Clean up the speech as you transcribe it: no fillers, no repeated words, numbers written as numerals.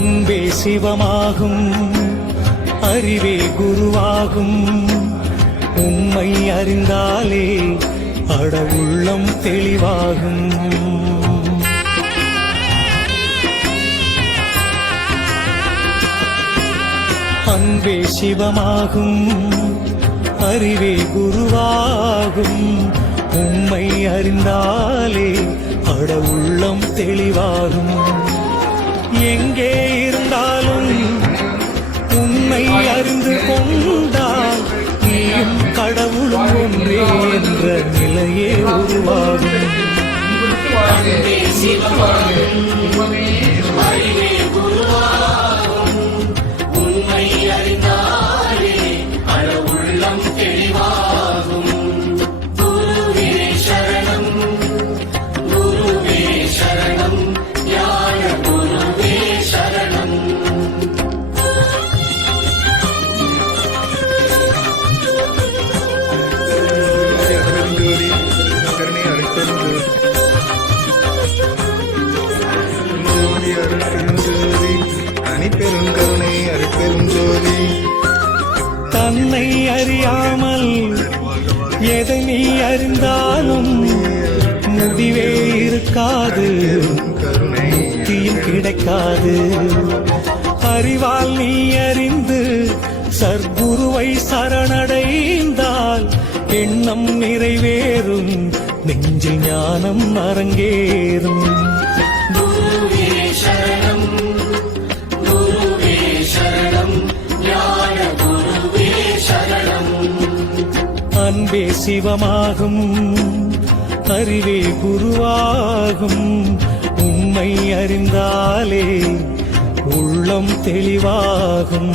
அன்பே சிவமாகும், அறிவே குருவாகும். உம்மை அறிந்தாலே அட உள்ளம் தெளிவாகும். அன்பே சிவமாகும், அறிவே குருவாகும். உம்மை அறிந்தாலே அட உள்ளம் தெளிவாகும். எங்கே இருந்தாலும் உண்மை அறிந்து கொண்டால் நீயும் கடவுளும் ஒன்றே என்ற நிலையே உருவாகும். உண்மை அறிந்தாலே அட உள்ளம் தெளிவாகும். குருவே சரணம், குருவே சரணம், ஞான குருவே சரணம். பெருங்கருணை அருட்பெரும் ஜோதி. தன்னை அறியாமல் எதை நீ அறிந்தாலும் முடிவே இருக்காது, முக்தியும் கிடைக்காது. அறிவால் நீ அறிந்து சர்க்குருவை சரணடைந்தால் எண்ணம் நிறைவேறும், நெஞ்சில் ஞானம் அரங்கேறும். குருவே சரணம், குருவே சரணம், ஞான குருவே சரணம். அன்பே சிவமாகும், அறிவே குருவாகும். உம்மை அறிந்தாலே உள்ளம் தெளிவாகும்.